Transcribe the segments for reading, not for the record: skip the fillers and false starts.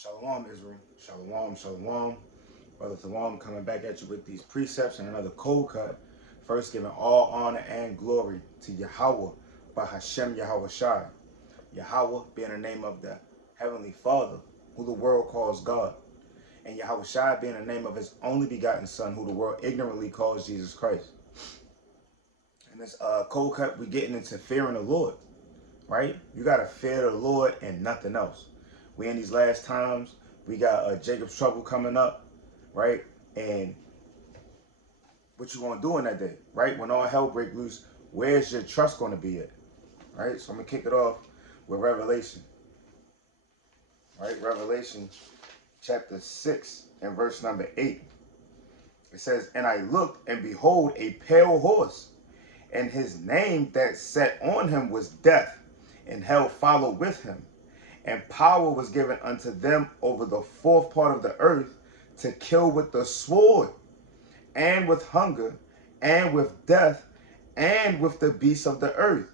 Shalom, Israel. Shalom, shalom. Brother Tawam coming back at you with these precepts and another cold cut. First, giving all honor and glory to Yahweh by Hashem Yahweh Shai. Yahweh being the name of the Heavenly Father, who the world calls God. And Yahweh Shai being the name of his only begotten Son, who the world ignorantly calls Jesus Christ. In this cold cut, we're getting into fearing the Lord, right? You got to fear the Lord and nothing else. We in these last times, we got Jacob's trouble coming up, right? And what you gonna do in that day, right? When all hell break loose, where's your trust gonna be at, right? So I'm gonna kick it off with Revelation, right? Revelation chapter 6 and verse number 8. It says, "And I looked, and behold, a pale horse, and his name that sat on him was Death, and hell followed with him. And power was given unto them over the fourth part of the earth to kill with the sword, and with hunger, and with death, and with the beasts of the earth."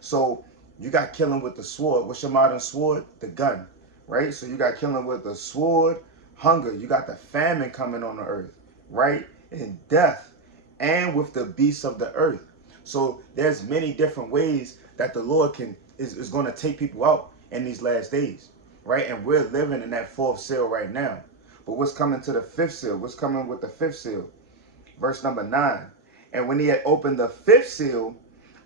So you got killing with the sword. What's your modern sword? The gun, right? So you got killing with the sword, hunger. You got the famine coming on the earth, right? And death, and with the beasts of the earth. So there's many different ways that the Lord is going to take people out in these last days, right? And we're living in that fourth seal right now. But what's coming to the fifth seal? What's coming with the fifth seal? Verse number 9. "And when he had opened the fifth seal,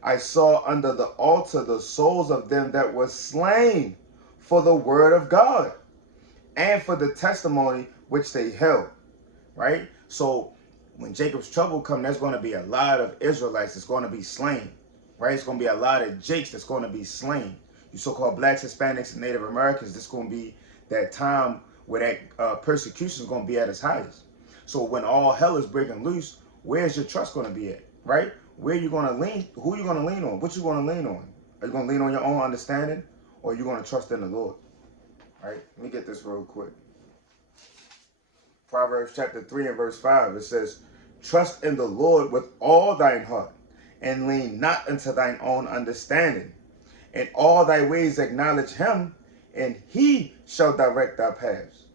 I saw under the altar the souls of them that were slain for the word of God and for the testimony which they held." Right? So when Jacob's trouble comes, there's going to be a lot of Israelites that's going to be slain. Right? It's going to be a lot of Jakes that's going to be slain. You so-called blacks, Hispanics, and Native Americans, this is going to be that time where that persecution is going to be at its highest. So when all hell is breaking loose, where's your trust going to be at, right? Where you going to lean? Who you going to lean on? What you going to lean on? Are you going to lean on your own understanding, or are you going to trust in the Lord? Right? Let me get this real quick. Proverbs chapter 3 and verse 5, it says, "Trust in the Lord with all thine heart, and lean not unto thine own understanding. In all thy ways acknowledge him, and he shall direct thy paths.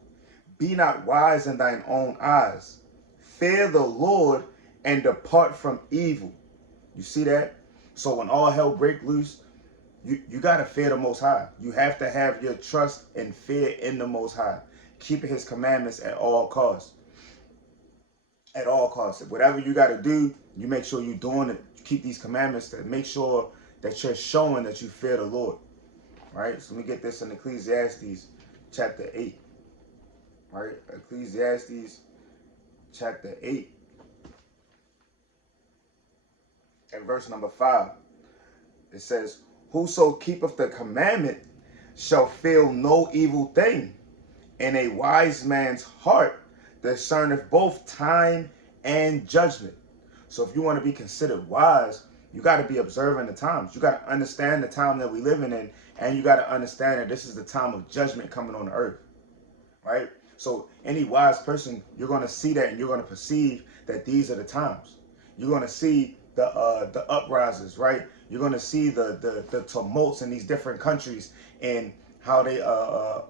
Be not wise in thine own eyes. Fear the Lord and depart from evil." You see that? So when all hell break loose, you got to fear the Most High. You have to have your trust and fear in the Most High. Keeping his commandments at all costs. At all costs. Whatever you got to do, you make sure you're doing it. You keep these commandments to make sure that you're showing that you fear the Lord. Right? So let me get this in Ecclesiastes chapter 8. Right? Ecclesiastes chapter 8 and verse number 5. It says, "Whoso keepeth the commandment shall feel no evil thing, and a wise man's heart discerneth both time and judgment." So if you want to be considered wise, you got to be observing the times. You got to understand the time that we living in, and you got to understand that this is the time of judgment coming on the earth, right? So any wise person, you're going to see that, and you're going to perceive that these are the times. You're going to see the uprises, right? You're going to see the tumults in these different countries and how they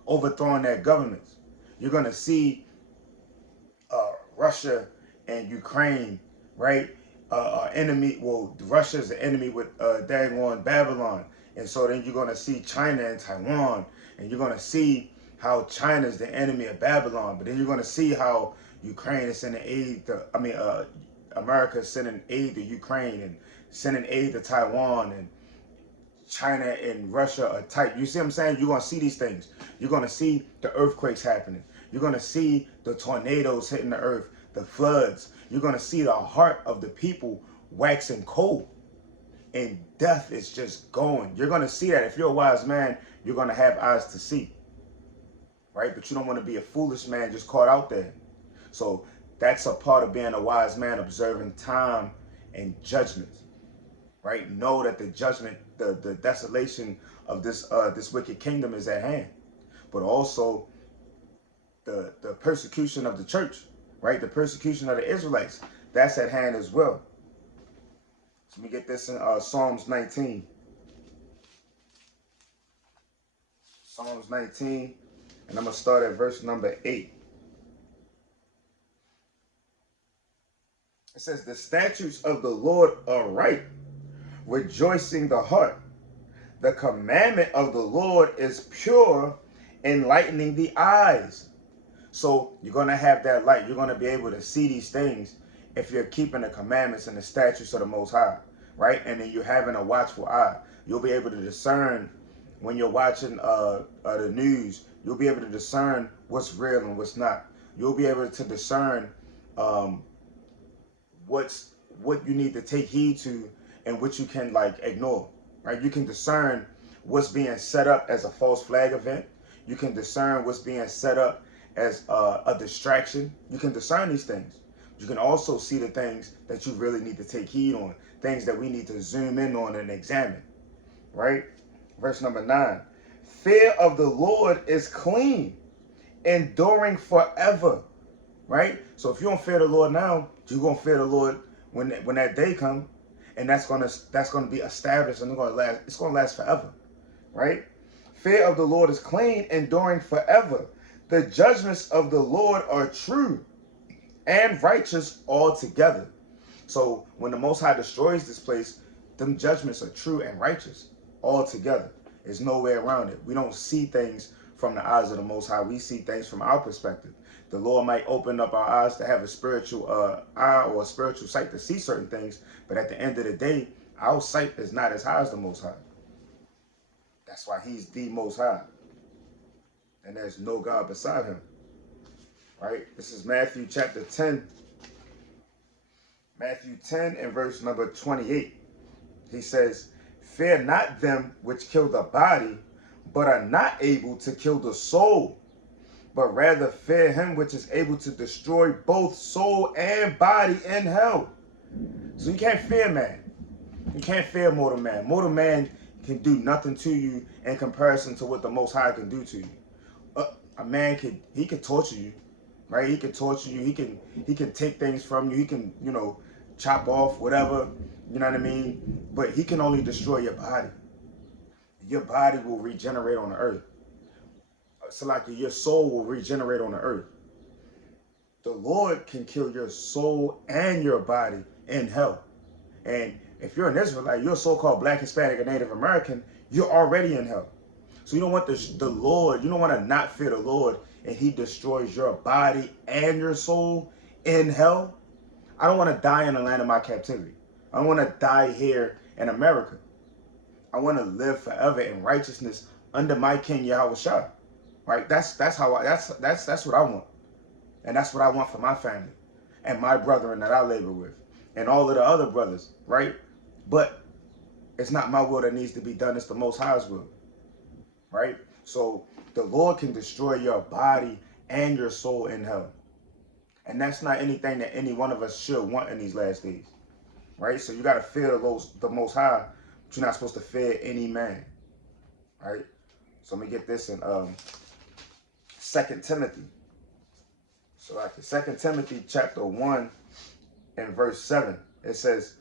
overthrowing their governments. You're going to see Russia and Ukraine, right? Enemy. Well, Russia's the enemy with daggone Babylon, and so then you're going to see China and Taiwan, and you're going to see how China's the enemy of Babylon, but then you're going to see how Ukraine is sending aid to, America is sending aid to Ukraine and sending aid to Taiwan, and China and Russia are tight. You see what I'm saying? You're going to see these things. You're going to see the earthquakes happening. You're going to see the tornadoes hitting the earth, the floods. You're going to see the heart of the people waxing cold. And death is just going. You're going to see that. If you're a wise man, you're going to have eyes to see. Right? But you don't want to be a foolish man just caught out there. So that's a part of being a wise man, observing time and judgment. Right? Know that the judgment, the desolation of this wicked kingdom is at hand. But also the persecution of the church, right? The persecution of the Israelites, that's at hand as well. So let me get this in Psalms 19. Psalms 19 And I'm going to start at verse number 8. It says, the statutes of the Lord are right, rejoicing the heart. The commandment of the Lord is pure, enlightening the eyes. So you're going to have that light. You're going to be able to see these things if you're keeping the commandments and the statutes of the Most High, right? And then you're having a watchful eye. You'll be able to discern when you're watching the news. You'll be able to discern what's real and what's not. You'll be able to discern what you need to take heed to and what you can like ignore, right? You can discern what's being set up as a false flag event. You can discern what's being set up as a distraction. You can discern these things. You can also see the things that you really need to take heed on, things that we need to zoom in on and examine, right? Verse number 9, fear of the Lord is clean, enduring forever, right? So if you don't fear the Lord now, you're going to fear the Lord when that day comes, and that's going to be established, and it's going to last forever, right? Fear of the Lord is clean, enduring forever. The judgments of the Lord are true and righteous altogether. So when the Most High destroys this place, them judgments are true and righteous altogether. There's no way around it. We don't see things from the eyes of the Most High. We see things from our perspective. The Lord might open up our eyes to have a spiritual eye or a spiritual sight to see certain things, but at the end of the day, our sight is not as high as the Most High. That's why he's the Most High. And there's no God beside him. Right? This is Matthew chapter 10. Matthew 10 and verse number 28. He says, fear not them which kill the body, but are not able to kill the soul, but rather fear him which is able to destroy both soul and body in hell. So you can't fear man. You can't fear mortal man. Mortal man can do nothing to you in comparison to what the Most High can do to you. A man could torture you, right? He can torture you. He can take things from you. He can, chop off whatever, you know what I mean? But he can only destroy your body. Your body will regenerate on the earth. So like your soul will regenerate on the earth. The Lord can kill your soul and your body in hell. And if you're an Israelite, you're a so-called Black, Hispanic, or Native American, you're already in hell. So you don't want the Lord, you don't want to not fear the Lord and he destroys your body and your soul in hell. I don't want to die in the land of my captivity. I don't want to die here in America. I want to live forever in righteousness under my King Yahweh Shah. Right? That's what I want. And that's what I want for my family and my brethren that I labor with and all of the other brothers, right? But it's not my will that needs to be done, it's the Most High's will. Right? So the Lord can destroy your body and your soul in hell. And that's not anything that any one of us should want in these last days. Right? So you got to fear the Most High, but you're not supposed to fear any man. Right? So let me get this in 2 Timothy. So like 2 Timothy chapter 1 and verse 7. It says,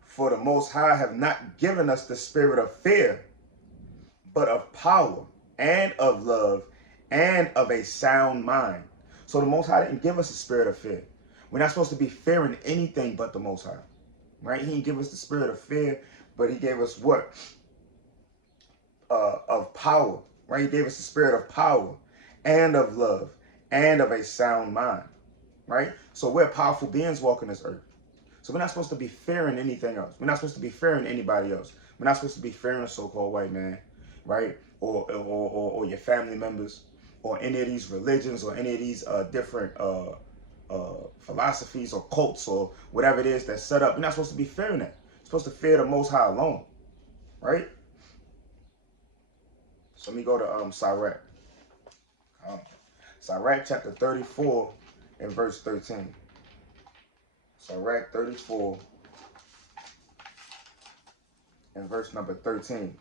for the Most High have not given us the spirit of fear, but of power and of love and of a sound mind. So the Most High didn't give us a spirit of fear. We're not supposed to be fearing anything but the Most High. Right? He didn't give us the spirit of fear, but he gave us what? Of power. Right? He gave us the spirit of power and of love and of a sound mind. Right? So we're powerful beings walking this earth. So we're not supposed to be fearing anything else. We're not supposed to be fearing anybody else. We're not supposed to be fearing a so-called white man, right? Or your family members, or any of these religions, or any of these different philosophies or cults or whatever it is that's set up. We're not supposed to be fearing that. We're supposed to fear the Most High alone, right? So let me go to Sirach. Sirach chapter 34 and verse 13. Sirach 34 and verse number 13.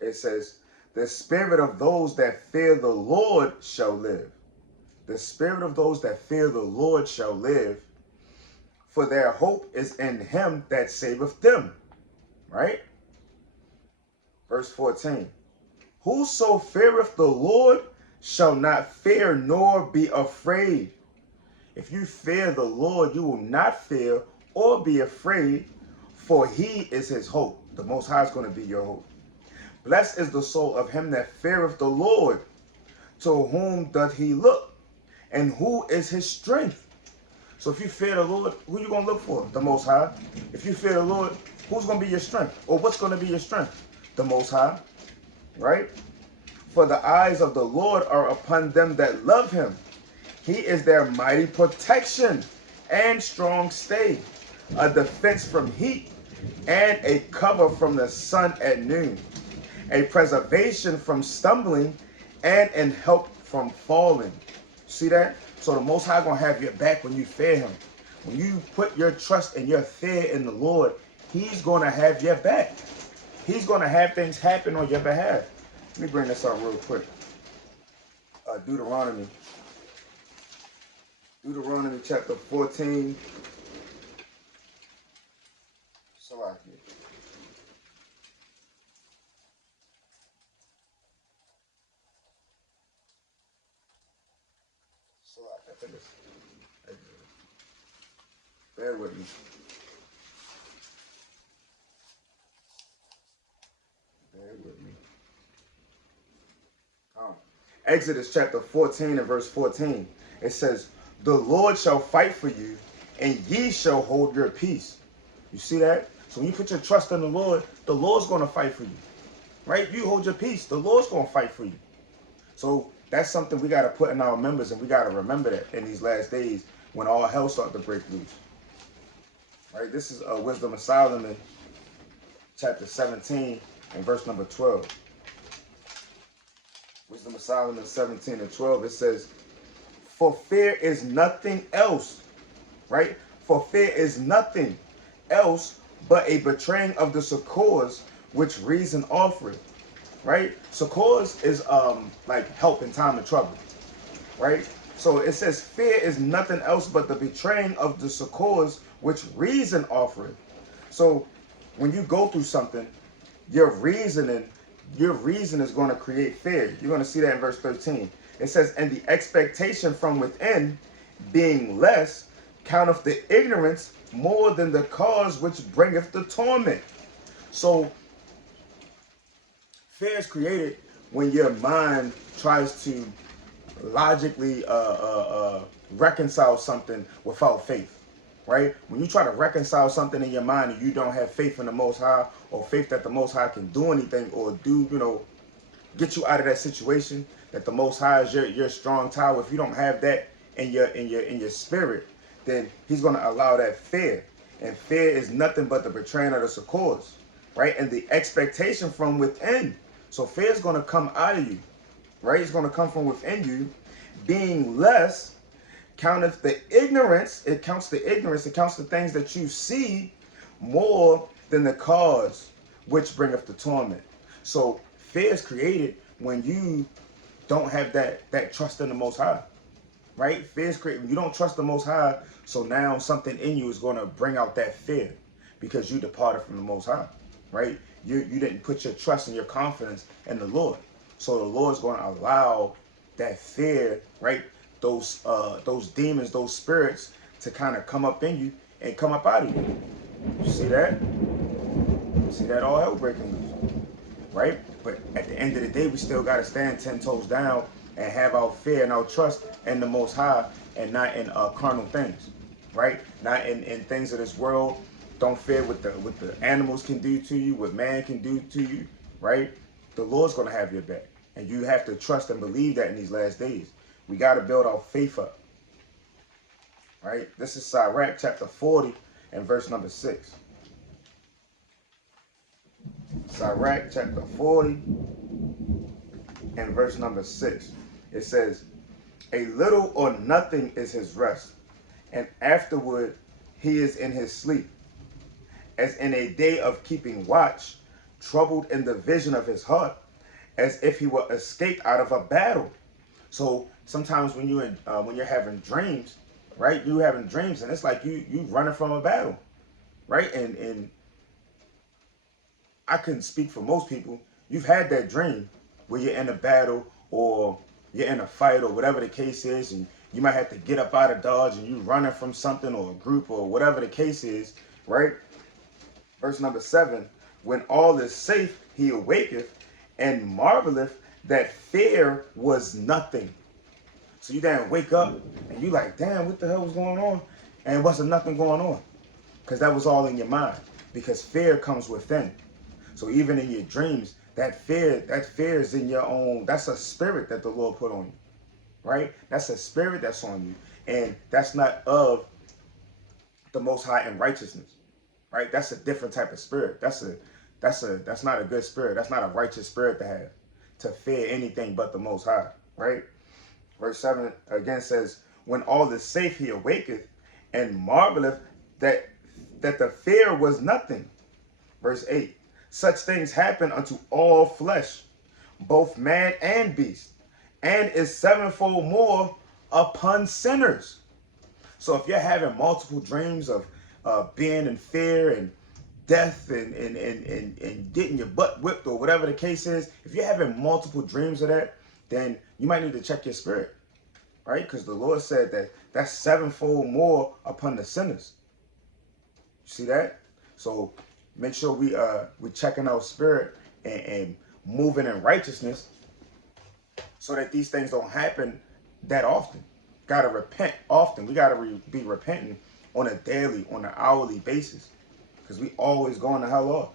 It says, the spirit of those that fear the Lord shall live. The spirit of those that fear the Lord shall live, for their hope is in him that saveth them. Right? Verse 14. Whoso feareth the Lord shall not fear nor be afraid. If you fear the Lord, you will not fear or be afraid, for he is his hope. The Most High is going to be your hope. Blessed is the soul of him that feareth the Lord. To whom doth he look? And who is his strength? So if you fear the Lord, who you going to look for? The Most High. If you fear the Lord, who's going to be your strength? Or what's going to be your strength? The Most High. Right? For the eyes of the Lord are upon them that love him. He is their mighty protection and strong stay, a defense from heat and a cover from the sun at noon, a preservation from stumbling and an help from falling. See that? So the Most High going to have your back when you fear him. When you put your trust and your fear in the Lord, he's going to have your back. He's going to have things happen on your behalf. Let me bring this up real quick. Deuteronomy chapter 14. Bear with me. Exodus chapter 14 and verse 14. It says, the Lord shall fight for you, and ye shall hold your peace. You see that? So when you put your trust in the Lord's going to fight for you. Right? You hold your peace, the Lord's going to fight for you. So that's something we got to put in our members, and we got to remember that in these last days when all hell starts to break loose. Right? This is Wisdom of Solomon, chapter 17 and verse number 12. Wisdom of Solomon 17 and 12, it says, for fear is nothing else, right? For fear is nothing else but a betraying of the succors which reason offereth, right? Succors is like help in time of trouble, right? So it says fear is nothing else but the betraying of the succors which reason offereth. So when you go through something, your reason is going to create fear. You're going to see that in verse 13. It says, and the expectation from within being less counteth the ignorance more than the cause which bringeth the torment. So fear is created when your mind tries to logically reconcile something without faith. Right? When you try to reconcile something in your mind and you don't have faith in the Most High, or faith that the Most High can do anything or do, get you out of that situation, that the Most High is your strong tower. If you don't have that in your spirit, then he's going to allow that fear. And fear is nothing but the betraying of the succors, right? And the expectation from within. So fear is going to come out of you, right? It's going to come from within you. Being less counteth the ignorance. It counts the ignorance. It counts the things that you see more than the cause which bringeth the torment. So fear is created when you don't have that trust in the Most High, right? Fear is created when you don't trust the Most High. So now something in you is going to bring out that fear because you departed from the Most High, right? You didn't put your trust and your confidence in the Lord. So the Lord's going to allow that fear, right? Those demons, those spirits to kind of come up in you and come up out of you. You see that? See that all hell breaking loose, right? But at the end of the day, we still got to stand 10 toes down and have our fear and our trust in the Most High and not in carnal things, right? Not in things of this world. Don't fear what the animals can do to you, what man can do to you, right? The Lord's going to have your back. And you have to trust and believe that in these last days. We got to build our faith up, right? This is Sirach chapter 40 and verse number 6. Sirach chapter 40 and verse number 6. It says, a little or nothing is his rest, and afterward he is in his sleep. As in a day of keeping watch, troubled in the vision of his heart, as if he were escaped out of a battle. So sometimes when you're having dreams, right? You having dreams, and it's like you running from a battle, right? And I couldn't speak for most people. You've had that dream where you're in a battle, or you're in a fight or whatever the case is, and you might have to get up out of Dodge and you running from something or a group or whatever the case is, right? Verse number 7, when all is safe, he awaketh and marveleth that fear was nothing. So you then wake up and you like, damn, what the hell was going on? And it wasn't nothing going on, because that was all in your mind, because fear comes within. So even in your dreams, that fear is in your own, that's a spirit that the Lord put on you, right? That's a spirit that's on you. And that's not of the Most High in righteousness, right? That's a different type of spirit. That's not a good spirit. That's not a righteous spirit to have, to fear anything but the Most High, right? Verse 7 again says, when all is safe, he awaketh and marveleth that the fear was nothing. Verse 8, such things happen unto all flesh, both man and beast, and is sevenfold more upon sinners. So if you're having multiple dreams of being in fear and death and getting your butt whipped or whatever the case is, if you're having multiple dreams of that, then you might need to check your spirit, right? Because the Lord said that that's sevenfold more upon the sinners. You see that? So make sure we checking our spirit and moving in righteousness, so that these things don't happen that often. Gotta repent often. We gotta be repenting on a daily, on an hourly basis, because we always going to hell off.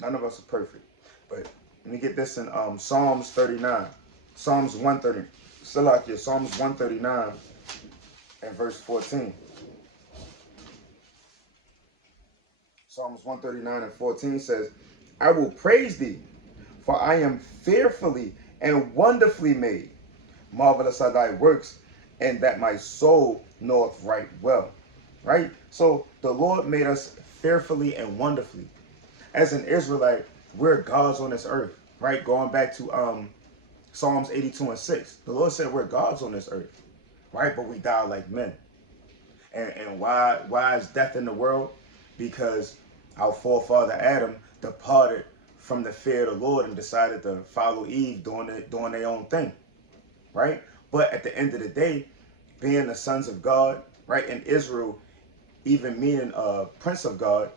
None of us are perfect, but let me get this in Psalms 39, Psalms 130. Still out here, Psalms 139 and verse 14. Psalms 139 and 14 says, I will praise thee, for I am fearfully and wonderfully made. Marvelous are thy works, and that my soul knoweth right well. Right? So the Lord made us fearfully and wonderfully. As an Israelite, we're gods on this earth. Right? Going back to Psalms 82 and 6. The Lord said we're gods on this earth. Right? But we die like men. And why is death in the world? Because our forefather Adam departed from the fear of the Lord and decided to follow Eve doing their own thing, right? But at the end of the day, being the sons of God, right, in Israel, even meaning prince of God,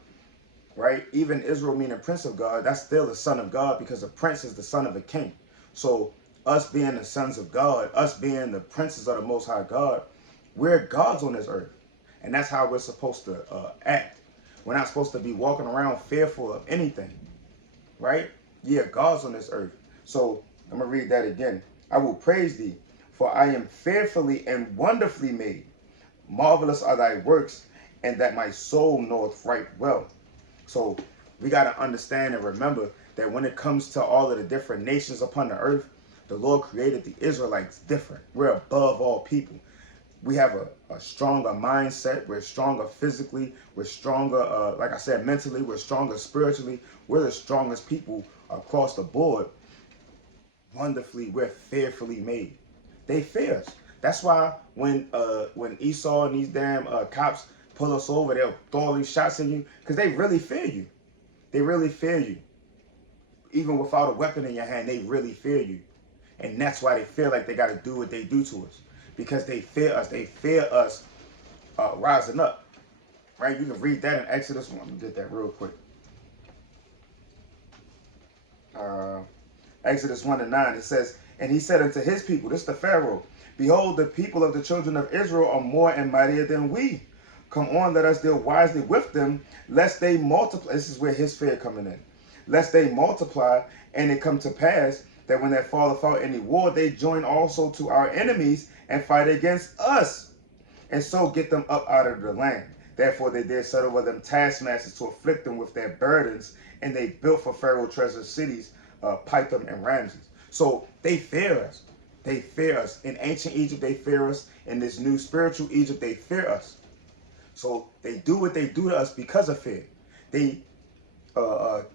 right? Even Israel meaning prince of God, that's still the son of God, because a prince is the son of a king. So us being the sons of God, us being the princes of the Most High God, we're gods on this earth. And that's how we're supposed to act. We're not supposed to be walking around fearful of anything, right? Yeah, gods on this earth. So I'm going to read that again. I will praise thee, for I am fearfully and wonderfully made. Marvelous are thy works, and that my soul knoweth right well. So we got to understand and remember that when it comes to all of the different nations upon the earth, the Lord created the Israelites different. We're above all people. We have a stronger mindset. We're stronger physically. We're stronger, like I said, mentally. We're stronger spiritually. We're the strongest people across the board. Wonderfully, we're fearfully made. They fear us. That's why when Esau and these damn cops pull us over, they'll throw all these shots in you, because they really fear you. They really fear you. Even without a weapon in your hand, they really fear you. And that's why they feel like they got to do what they do to us. Because they fear us. They fear us rising up. Right? You can read that in Exodus. Let me get that real quick. Exodus 1:9. It says, and he said unto his people, this is the Pharaoh, behold, the people of the children of Israel are more and mightier than we. Come on, let us deal wisely with them, lest they multiply. This is where his fear coming in. Lest they multiply, and it come to pass that when there falleth out any war, they join also to our enemies and fight against us, and so get them up out of the land. Therefore they did set over them taskmasters to afflict them with their burdens, and they built for Pharaoh treasure cities, Pithom and Ramses. So they fear us. They fear us. In ancient Egypt, they fear us. In this new spiritual Egypt, they fear us. So they do what they do to us because of fear. They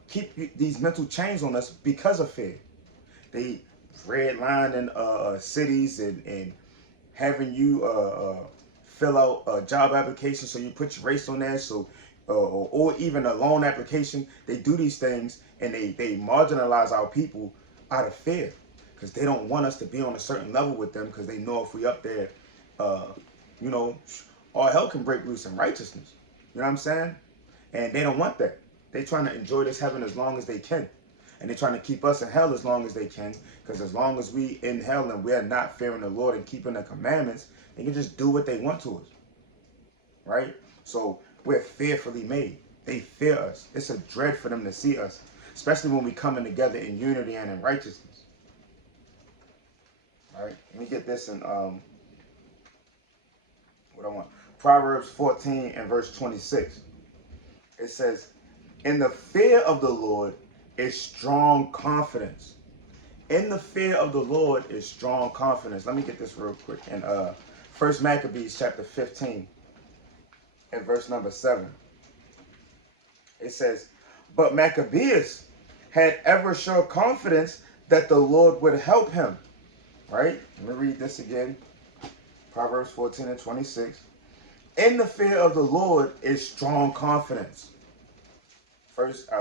keep these mental chains on us because of fear. They redlining cities and having you fill out a job application, so you put your race on there, so or even a loan application. They do these things, and they marginalize our people out of fear. because they don't want us to be on a certain level with them, because they know if we up there, you know, all hell can break loose in righteousness. You know what I'm saying? And they don't want that. They trying to enjoy this heaven as long as they can. And they're trying to keep us in hell as long as they can. Because as long as we in hell and we're not fearing the Lord and keeping the commandments, they can just do what they want to us. Right? So we're fearfully made. They fear us. It's a dread for them to see us, especially when we coming together in unity and in righteousness. All right? Let me get this in what I want. Proverbs 14 and verse 26. It says, in the fear of the Lord is strong confidence. In the fear of the Lord is strong confidence. Let me get this real quick. In 1 Maccabees chapter 15 and verse number 7. It says, but Maccabeus had ever sure confidence that the Lord would help him. Right? Let me read this again. Proverbs 14 and 26. In the fear of the Lord is strong confidence.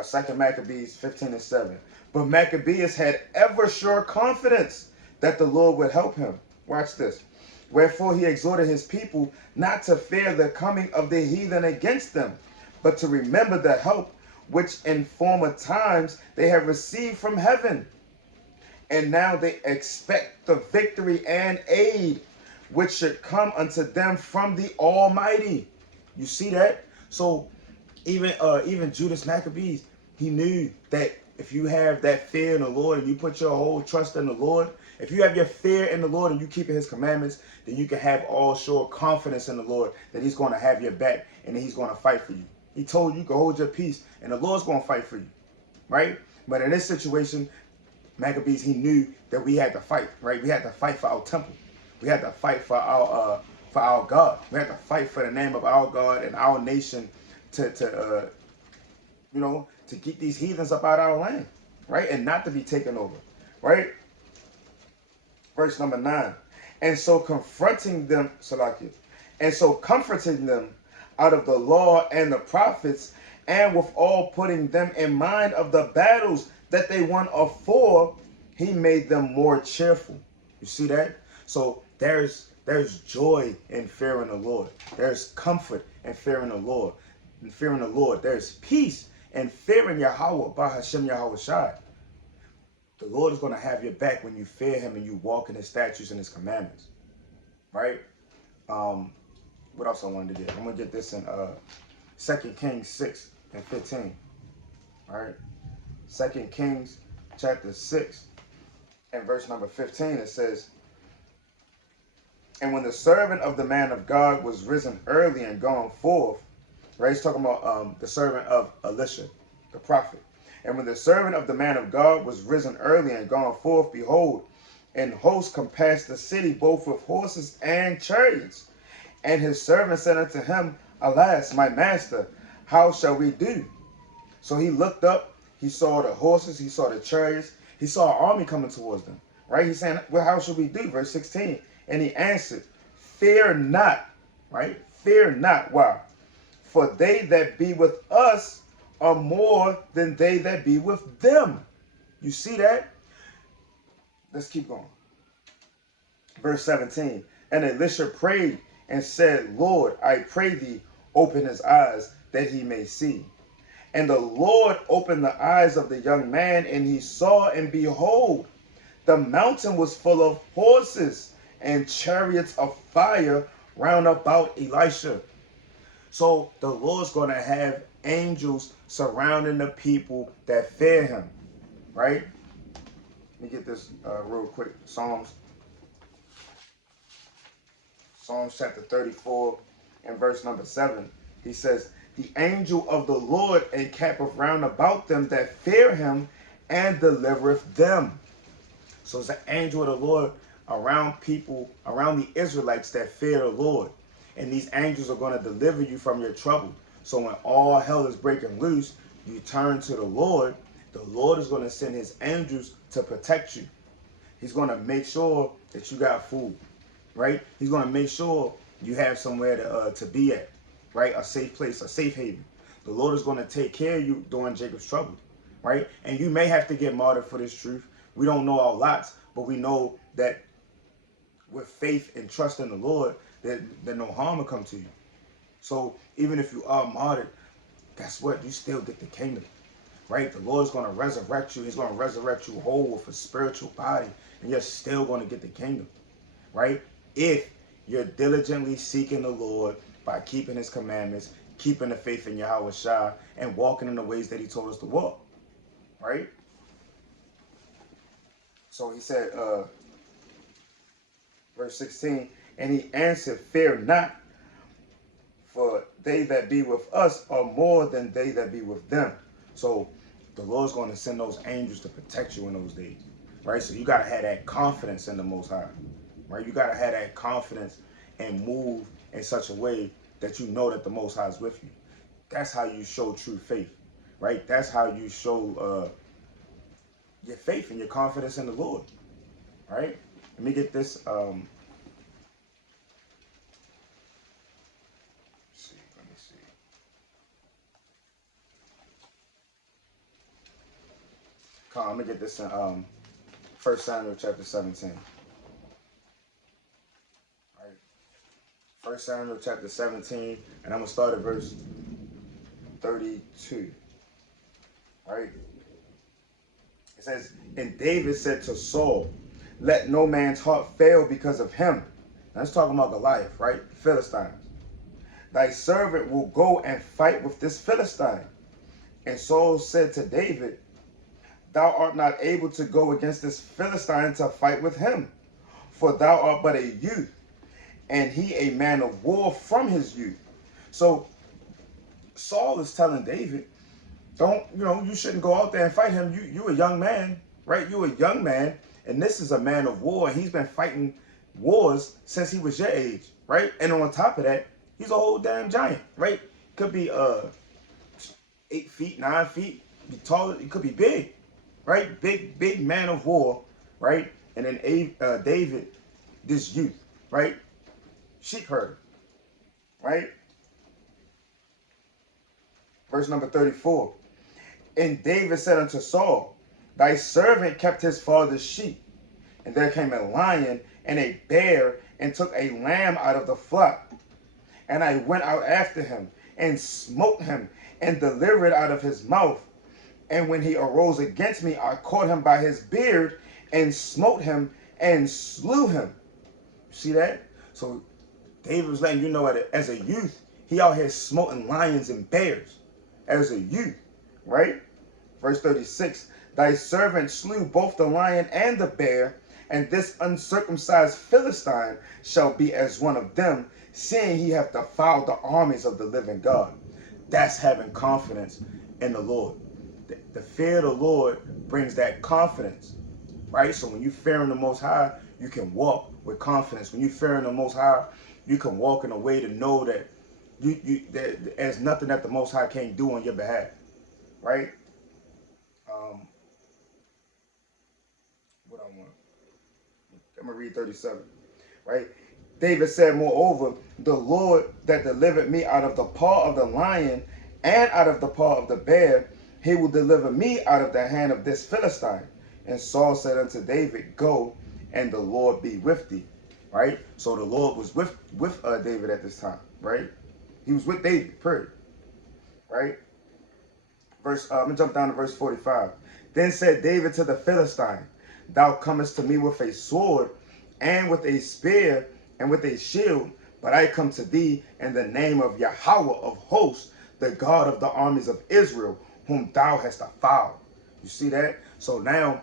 Second Maccabees 15 and 7. But Maccabeus had ever sure confidence that the Lord would help him. Watch this. Wherefore he exhorted his people not to fear the coming of the heathen against them, but to remember the help which in former times they have received from heaven. And now they expect the victory and aid which should come unto them from the Almighty. You see that? So even Judas Maccabees, he knew that if you have that fear in the Lord and you put your whole trust in the Lord, if you have your fear in the Lord and you keep his commandments, then you can have all sure confidence in the Lord that he's going to have your back and that he's going to fight for you. He told you can hold your peace and the Lord's going to fight for you, right? But in this situation, Maccabees, he knew that we had to fight, right? We had to fight for our temple. We had to fight for our God. We had to fight for the name of our God and our nation to keep these heathens up out of our land, right? And not to be taken over, right? Verse number 9. And so confronting them, Salakia, and so comforting them out of the law and the prophets, and withal putting them in mind of the battles that they won afore, he made them more cheerful. You see that? So there's joy in fearing the Lord. There's comfort in fearing the Lord. In fearing the Lord, there's peace in fearing Yahweh, by Hashem Yahweh Shai. The Lord is going to have your back when you fear him and you walk in his statutes and his commandments. Right? What else I wanted to get? I'm going to get this in 2 Kings 6 and 15. All right? 2 Kings chapter 6 and verse number 15, it says, and when the servant of the man of God was risen early and gone forth, right? He's talking about the servant of Elisha, the prophet. And when the servant of the man of God was risen early and gone forth, behold, an host compassed the city, both with horses and chariots. And his servant said unto him, alas, my master, how shall we do? So he looked up, he saw the horses, he saw the chariots, he saw an army coming towards them. Right? He's saying, well, how should we do? Verse 16. And he answered, fear not. Right? Fear not. Why? For they that be with us are more than they that be with them. You see that? Let's keep going. Verse 17. And Elisha prayed and said, Lord, I pray thee, open his eyes that he may see. And the Lord opened the eyes of the young man, and he saw, and behold, the mountain was full of horses and chariots of fire round about Elisha. So the Lord's going to have angels surrounding the people that fear him, right? Let me get this real quick. Psalms chapter 34 and verse number 7. He says, the angel of the Lord encampeth round about them that fear him and delivereth them. So it's an angel of the Lord around people, around the Israelites that fear the Lord. And these angels are going to deliver you from your trouble. So when all hell is breaking loose, you turn to the Lord is going to send his angels to protect you. He's going to make sure that you got food, right? He's going to make sure you have somewhere to be at, right? A safe place, a safe haven. The Lord is going to take care of you during Jacob's trouble, right? And you may have to get martyred for this truth, We don't know our lots, but we know that with faith and trust in the Lord, that no harm will come to you. So even if you are martyred, guess what? You still get the kingdom, right? The Lord's going to resurrect you. He's going to resurrect you whole with a spiritual body, and you're still going to get the kingdom, right? If you're diligently seeking the Lord by keeping his commandments, keeping the faith in Yahweh Shai, and walking in the ways that he told us to walk, right? So he said, verse 16, and he answered, fear not, for they that be with us are more than they that be with them. So the Lord's going to send those angels to protect you in those days, right? So you got to have that confidence in the Most High, right? You got to have that confidence and move in such a way that you know that the Most High is with you. That's how you show true faith, right? That's how you show your faith and your confidence in the Lord, right? Let me get this. Let me see. Come on, let me get this in 1 Samuel chapter 17. All right. 1 Samuel chapter 17, and I'm going to start at verse 32. All right. It says, and David said to Saul, let no man's heart fail because of him. Now, it's talking about Goliath, right? The Philistines. Thy servant will go and fight with this Philistine. And Saul said to David, thou art not able to go against this Philistine to fight with him, for thou art but a youth, and he a man of war from his youth. So Saul is telling David, you shouldn't go out there and fight him. You a young man, right? You a young man, and this is a man of war, and he's been fighting wars since he was your age, right? And on top of that, he's a whole damn giant, right? Could be 8 feet, 9 feet, be taller, it could be big, right? Big man of war, right? And then David, this youth, right? Sheep herder, right? Verse number 34. And David said unto Saul, thy servant kept his father's sheep, and there came a lion and a bear, and took a lamb out of the flock. And I went out after him, and smote him, and delivered it out of his mouth. And when he arose against me, I caught him by his beard, and smote him, and slew him. See that? So David was letting you know as a youth, he out here smoting lions and bears. As a youth, right? Verse 36, thy servant slew both the lion and the bear, and this uncircumcised Philistine shall be as one of them, seeing he hath defiled the armies of the living God. That's having confidence in the Lord. The fear of the Lord brings that confidence, right? So when you fear in the Most High, you can walk with confidence. When you fear in the Most High, you can walk in a way to know that there's nothing that the Most High can't do on your behalf, right? What I want? I'm gonna read 37, right? David said, moreover, the Lord that delivered me out of the paw of the lion and out of the paw of the bear, he will deliver me out of the hand of this Philistine. And Saul said unto David, go, and the Lord be with thee, right? So the Lord was with David at this time, right? He was with David, period, right? I'm going to jump down to verse 45. Then said David to the Philistine, thou comest to me with a sword and with a spear and with a shield, but I come to thee in the name of Yahweh of hosts, the God of the armies of Israel, whom thou hast defiled. You see that? So now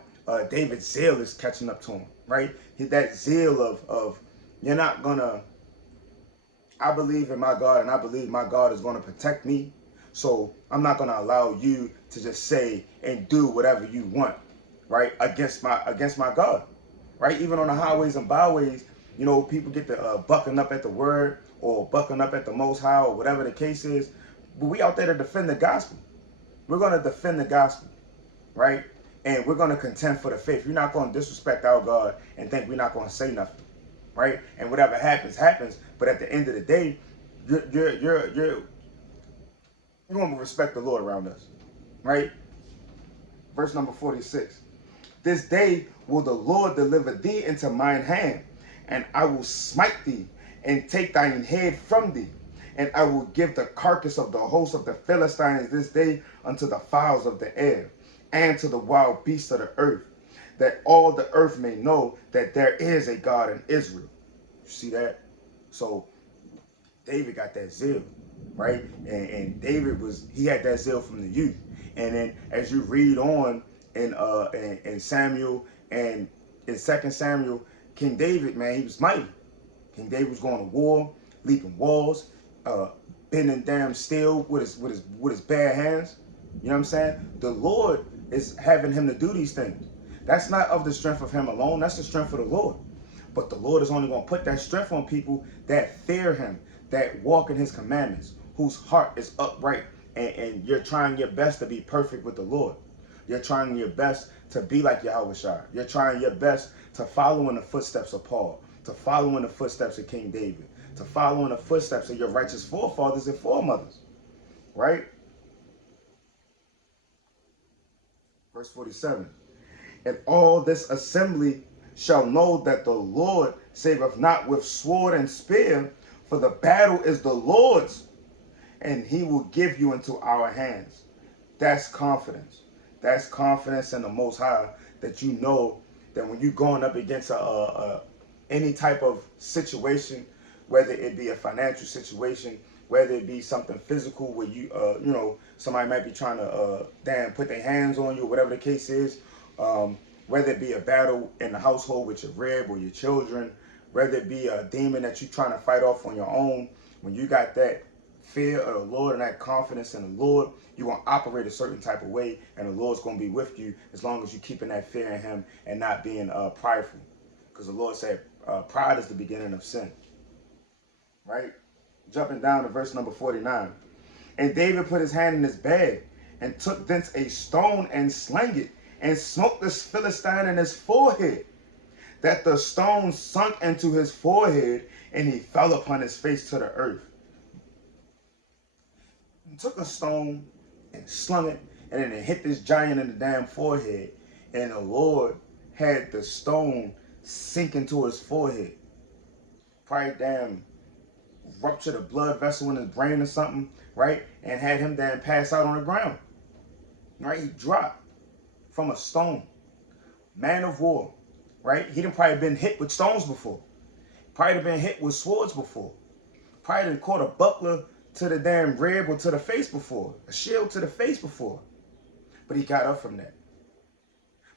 David's zeal is catching up to him, right? That zeal of you're not going to, I believe in my God, and I believe my God is going to protect me. So I'm not going to allow you to just say and do whatever you want, right? Against my God, right? Even on the highways and byways, people get to bucking up at the word or bucking up at the Most High or whatever the case is. But we out there to defend the gospel. We're going to defend the gospel, right? And we're going to contend for the faith. You're not going to disrespect our God and think we're not going to say nothing, right? And whatever happens, happens. But at the end of the day, you're going to respect the Lord around us, right? Verse number 46. This day will the Lord deliver thee into mine hand, and I will smite thee, and take thine head from thee. And I will give the carcass of the host of the Philistines this day unto the fowls of the air, and to the wild beasts of the earth, that all the earth may know that there is a God in Israel. You see that? So David got that zeal, right? And David he had that zeal from the youth. And then as you read on in Samuel and in 2 Samuel, King David, man, he was mighty. King David was going to war, leaping walls, bending down steel with his bare hands. You know what I'm saying? The Lord is having him to do these things. That's not of the strength of him alone. That's the strength of the Lord. But the Lord is only going to put that strength on people that fear him, that walk in his commandments, whose heart is upright, and you're trying your best to be perfect with the Lord. You're trying your best to be like Yahweh Shai. You're trying your best to follow in the footsteps of Paul, to follow in the footsteps of King David, to follow in the footsteps of your righteous forefathers and foremothers, right? Verse 47. And all this assembly shall know that the Lord saveth not with sword and spear, for the battle is the Lord's, and he will give you into our hands. That's confidence. That's confidence in the Most High, that you know that when you're going up against any type of situation, whether it be a financial situation, whether it be something physical where somebody might be trying to put their hands on you, whatever the case is, whether it be a battle in the household with your rib or your children, whether it be a demon that you're trying to fight off on your own, when you got that fear of the Lord and that confidence in the Lord, you're going to operate a certain type of way, and the Lord's going to be with you as long as you're keeping that fear in him and not being prideful. Because the Lord said pride is the beginning of sin. Right? Jumping down to verse number 49. And David put his hand in his bag and took thence a stone and slang it and smote this Philistine in his forehead, that the stone sunk into his forehead, and he fell upon his face to the earth. He took a stone and slung it, and then it hit this giant in the damn forehead, and the Lord had the stone sink into his forehead. Probably damn ruptured a blood vessel in his brain or something, right? And had him damn pass out on the ground. Right? He dropped from a stone. Man of war. Right? He done probably been hit with stones before. Probably been hit with swords before. Probably done caught a buckler to the damn rib or to the face before. A shield to the face before. But he got up from that.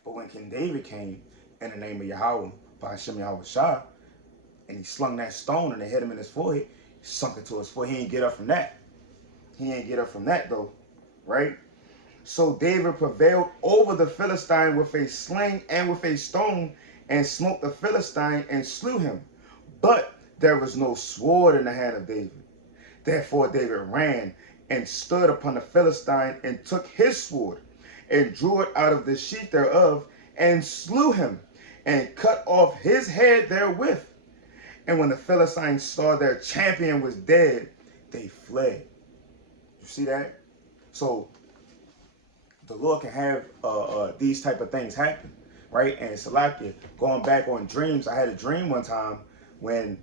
But when King David came in the name of Yahweh, by Hashem Yahweh Shah, and he slung that stone and it hit him in his forehead, he sunk it to his forehead. He ain't get up from that. He ain't get up from that though. Right? So David prevailed over the Philistine with a sling and with a stone, and smote the Philistine and slew him. But there was no sword in the hand of David. Therefore David ran and stood upon the Philistine and took his sword and drew it out of the sheath thereof and slew him and cut off his head therewith. And when the Philistines saw their champion was dead, they fled. You see that? So the Lord can have these type of things happen, right? And Salakia, going back on dreams, I had a dream one time when